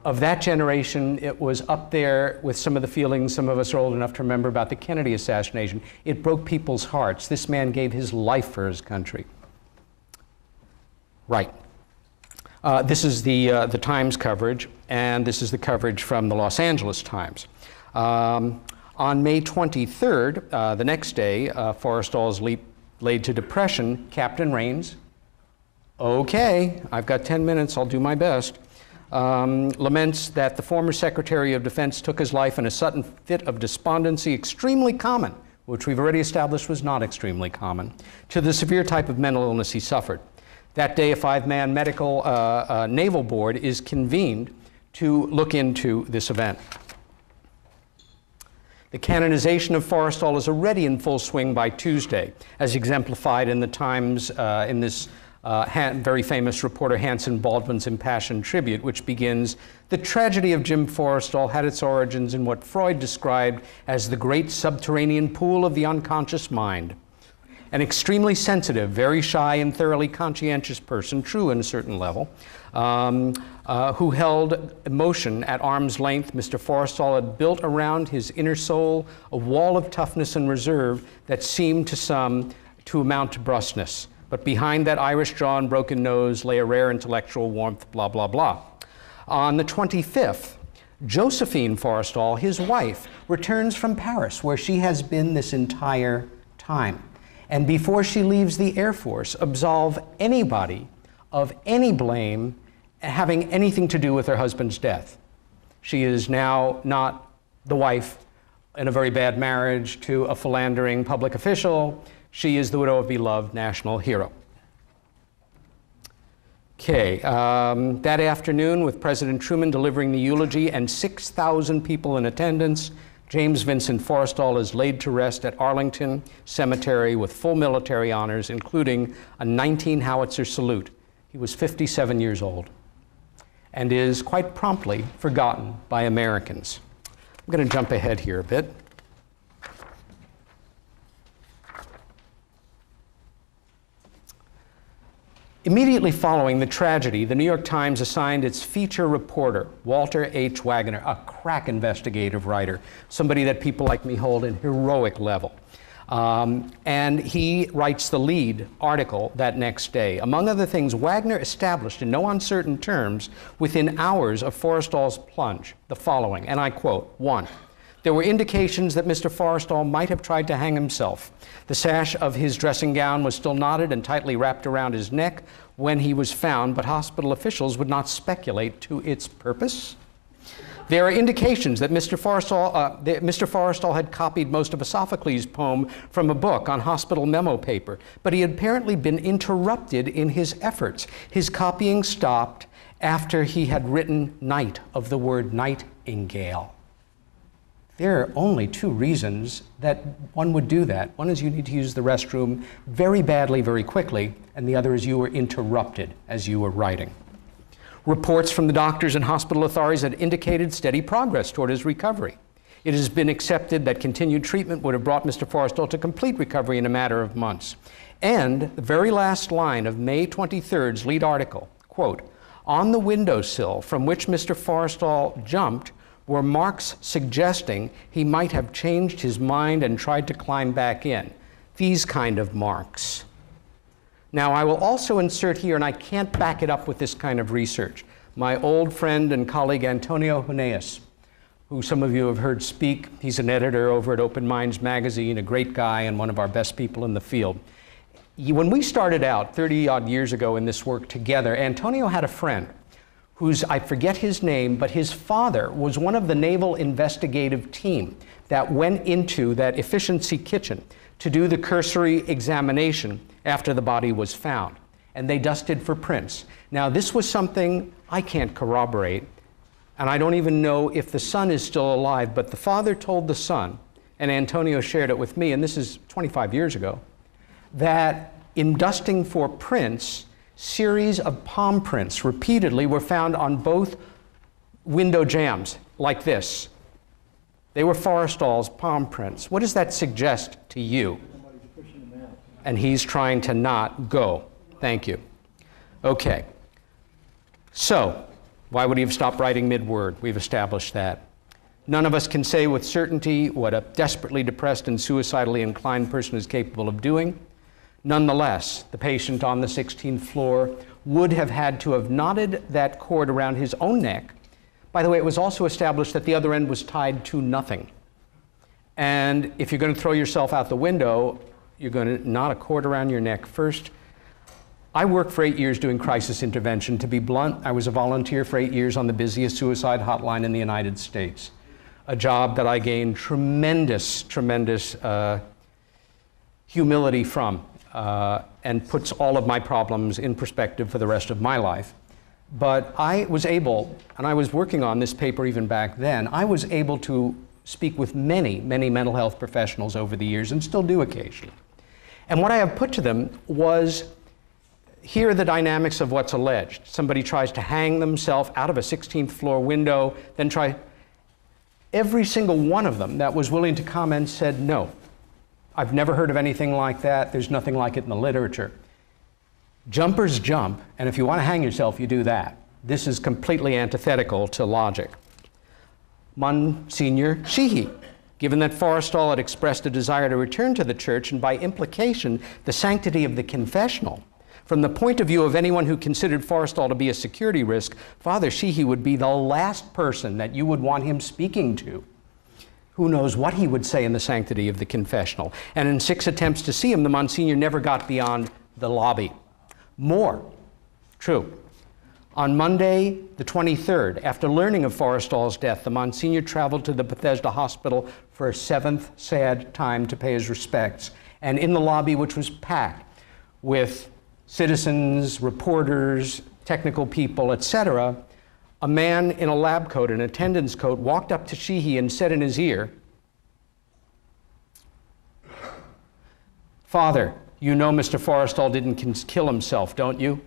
of that generation, it was up there with some of the feelings some of us are old enough to remember about the Kennedy assassination. It broke people's hearts. This man gave his life for his country. Right. This is the Times coverage, and this is the coverage from the Los Angeles Times. On May 23rd, the next day, Forrestal is laid to depression. Captain Rains, okay, I've got 10 minutes, I'll do my best. Laments that the former Secretary of Defense took his life in a sudden fit of despondency extremely common, which we've already established was not extremely common, to the severe type of mental illness he suffered. That day, a 5-man medical naval board is convened to look into this event. The canonization of Forrestal is already in full swing by Tuesday, as exemplified in the Times in this very famous reporter Hanson Baldwin's impassioned tribute, which begins, "The tragedy of Jim Forrestal had its origins in what Freud described as the great subterranean pool of the unconscious mind. An extremely sensitive, very shy, and thoroughly conscientious person, true in a certain level, who held emotion at arm's length. Mr. Forrestal had built around his inner soul a wall of toughness and reserve that seemed to some to amount to brusqueness. But behind that Irish jaw and broken nose lay a rare intellectual warmth, blah, blah, blah." On the 25th, Josephine Forrestal, his wife, returns from Paris, where she has been this entire time. And before she leaves the Air Force, absolve anybody of any blame having anything to do with her husband's death. She is now not the wife in a very bad marriage to a philandering public official. She is the widow of a beloved national hero. Okay, that afternoon, with President Truman delivering the eulogy and 6,000 people in attendance, James Vincent Forrestal is laid to rest at Arlington Cemetery with full military honors, including a 19-howitzer salute. He was 57 years old and is quite promptly forgotten by Americans. I'm going to jump ahead here a bit. Immediately following the tragedy, the New York Times assigned its feature reporter, Walter H. Wagner, a crack investigative writer, somebody that people like me hold in heroic level. And he writes the lead article that next day. Among other things, Wagner established in no uncertain terms within hours of Forrestal's plunge the following, and I quote, 1. There were indications that Mr. Forrestal might have tried to hang himself. The sash of his dressing gown was still knotted and tightly wrapped around his neck when he was found, but hospital officials would not speculate to its purpose. There are indications that Mr. Forrestal had copied most of a Sophocles poem from a book on hospital memo paper, but he had apparently been interrupted in his efforts. His copying stopped after he had written night of the word nightingale. There are only two reasons that one would do that. One is you need to use the restroom very badly, very quickly, and the other is you were interrupted as you were writing. Reports from the doctors and hospital authorities had indicated steady progress toward his recovery. It has been accepted that continued treatment would have brought Mr. Forrestal to complete recovery in a matter of months. And the very last line of May 23rd's lead article, quote, on the windowsill from which Mr. Forrestal jumped were marks suggesting he might have changed his mind and tried to climb back in. These kind of marks. Now, I will also insert here, and I can't back it up with this kind of research, my old friend and colleague Antonio Huneeus, who some of you have heard speak. He's an editor over at Open Minds magazine, a great guy and one of our best people in the field. When we started out 30-odd years ago in this work together, Antonio had a friend whose, I forget his name, but his father was one of the naval investigative team that went into that efficiency kitchen to do the cursory examination after the body was found. And they dusted for prints. Now, this was something I can't corroborate, and I don't even know if the son is still alive, but the father told the son, and Antonio shared it with me, and this is 25 years ago, that in dusting for prints, series of palm prints repeatedly were found on both window jambs, like this. They were Forrestal's palm prints. What does that suggest to you? Somebody's pushing him out. And he's trying to not go. Thank you. Okay. So, why would he have stopped writing mid-word? We've established that. None of us can say with certainty what a desperately depressed and suicidally inclined person is capable of doing. Nonetheless, the patient on the 16th floor would have had to have knotted that cord around his own neck. By the way, it was also established that the other end was tied to nothing. And if you're going to throw yourself out the window, you're going to knot a cord around your neck first. I worked for 8 years doing crisis intervention. To be blunt, I was a volunteer for 8 years on the busiest suicide hotline in the United States, a job that I gained tremendous humility from. And puts all of my problems in perspective for the rest of my life. But I was able, and I was working on this paper even back then, I was able to speak with many mental health professionals over the years, and still do occasionally. And what I have put to them was, here are the dynamics of what's alleged. Somebody tries to hang themselves out of a 16th floor window, then every single one of them that was willing to comment said no. I've never heard of anything like that. There's nothing like it in the literature. Jumpers jump, and if you want to hang yourself, you do that. This is completely antithetical to logic. Monsignor Sheehy, given that Forrestal had expressed a desire to return to the church, and by implication, the sanctity of the confessional, from the point of view of anyone who considered Forrestal to be a security risk, Father Sheehy would be the last person that you would want him speaking to. Who knows what he would say in the sanctity of the confessional. And in 6 attempts to see him, the Monsignor never got beyond the lobby. More, true. On Monday, the 23rd, after learning of Forrestal's death, the Monsignor traveled to the Bethesda Hospital for a 7th sad time to pay his respects. And in the lobby, which was packed with citizens, reporters, technical people, etc., a man in a lab coat, an attendant's coat, walked up to Sheehy and said in his ear, "Father, you know Mr. Forrestal didn't kill himself, don't you?"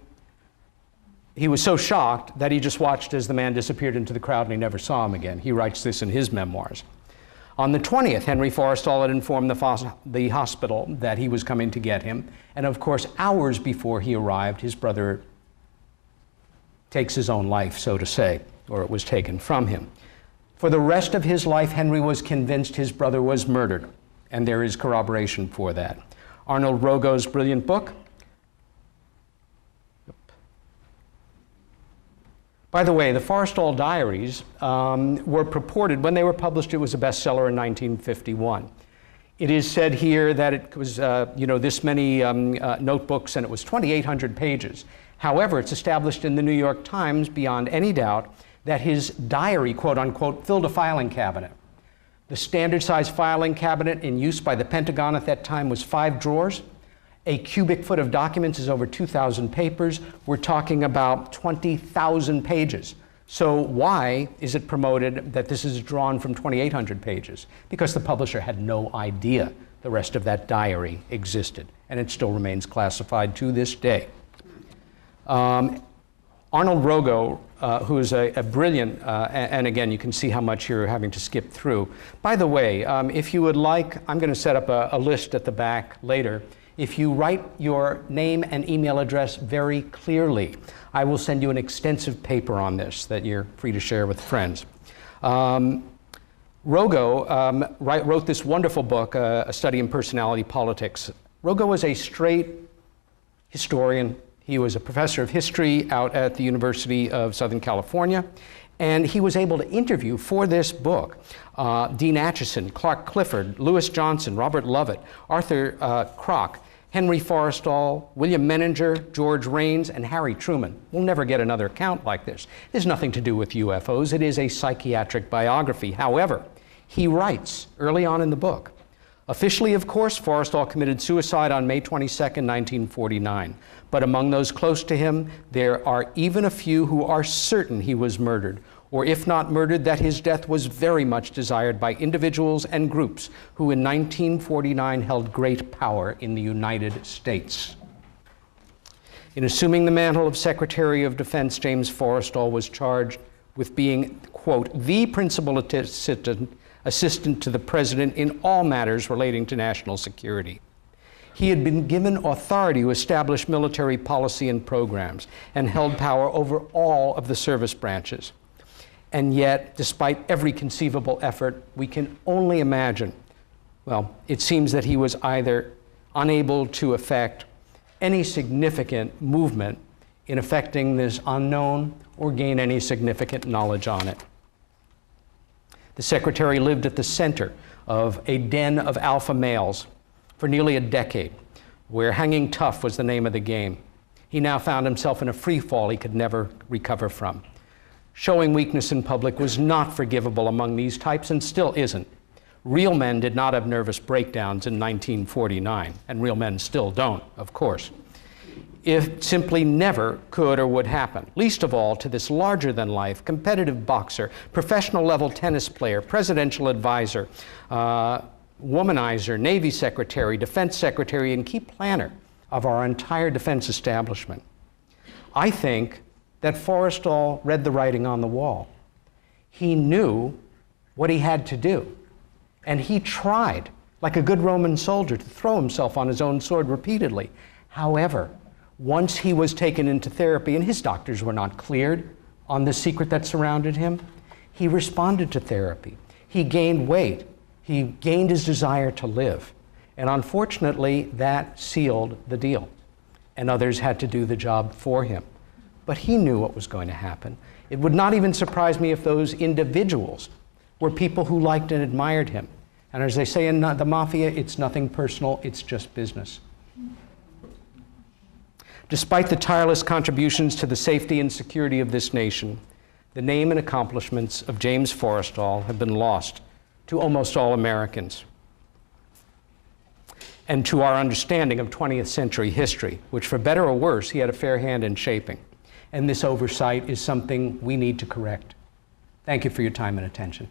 He was so shocked that he just watched as the man disappeared into the crowd and he never saw him again. He writes this in his memoirs. On the 20th, Henry Forrestal had informed the hospital that he was coming to get him. And of course, hours before he arrived, his brother takes his own life, so to say, or it was taken from him. For the rest of his life, Henry was convinced his brother was murdered. and there is corroboration for that. Arnold Rogo's brilliant book. By the way, the Forrestal Diaries were purported, when they were published, it was a bestseller in 1951. It is said here that it was, this many notebooks, and it was 2,800 pages. However, it's established in the New York Times beyond any doubt that his diary, quote unquote, filled a filing cabinet. The standard size filing cabinet in use by the Pentagon at that time was 5 drawers. A cubic foot of documents is over 2,000 papers. We're talking about 20,000 pages. So why is it promoted that this is drawn from 2,800 pages? Because the publisher had no idea the rest of that diary existed, and it still remains classified to this day. Arnold Rogo, who is a brilliant, and again, you can see how much you're having to skip through. By the way, if you would like, I'm going to set up a list at the back later. If you write your name and email address very clearly, I will send you an extensive paper on this that you're free to share with friends. Rogo wrote this wonderful book, A Study in Personality Politics. Rogo was a straight historian. He was a professor of history out at the University of Southern California, and he was able to interview for this book Dean Acheson, Clark Clifford, Lewis Johnson, Robert Lovett, Arthur Kroc, Henry Forrestal, William Menninger, George Raines, and Harry Truman. We'll never get another account like this. It has nothing to do with UFOs. It is a psychiatric biography. However, he writes early on in the book, officially, of course, Forrestal committed suicide on May 22nd, 1949. But among those close to him, there are even a few who are certain he was murdered, or if not murdered, that his death was very much desired by individuals and groups who in 1949 held great power in the United States. In assuming the mantle of Secretary of Defense, James Forrestal was charged with being, quote, the principal assistant to the President in all matters relating to national security. He had been given authority to establish military policy and programs and held power over all of the service branches. And yet, despite every conceivable effort, we can only imagine, well, it seems that he was either unable to effect any significant movement in affecting this unknown or gain any significant knowledge on it. The secretary lived at the center of a den of alpha males for nearly a decade, where hanging tough was the name of the game. He now found himself in a free fall he could never recover from. Showing weakness in public was not forgivable among these types and still isn't. Real men did not have nervous breakdowns in 1949, and real men still don't, of course. It simply never could or would happen, least of all to this larger-than-life, competitive boxer, professional-level tennis player, presidential advisor, womanizer, Navy Secretary, Defense Secretary, and key planner of our entire defense establishment. I think that Forrestal read the writing on the wall. He knew what he had to do, and he tried, like a good Roman soldier, to throw himself on his own sword repeatedly. However, once he was taken into therapy, and his doctors were not cleared on the secret that surrounded him, he responded to therapy. He gained weight. He gained his desire to live. And unfortunately, that sealed the deal. And others had to do the job for him. But he knew what was going to happen. It would not even surprise me if those individuals were people who liked and admired him. And as they say in the mafia, it's nothing personal, it's just business. Despite the tireless contributions to the safety and security of this nation, the name and accomplishments of James Forrestal have been lost to almost all Americans, and to our understanding of 20th century history, which for better or worse, he had a fair hand in shaping. And this oversight is something we need to correct. Thank you for your time and attention.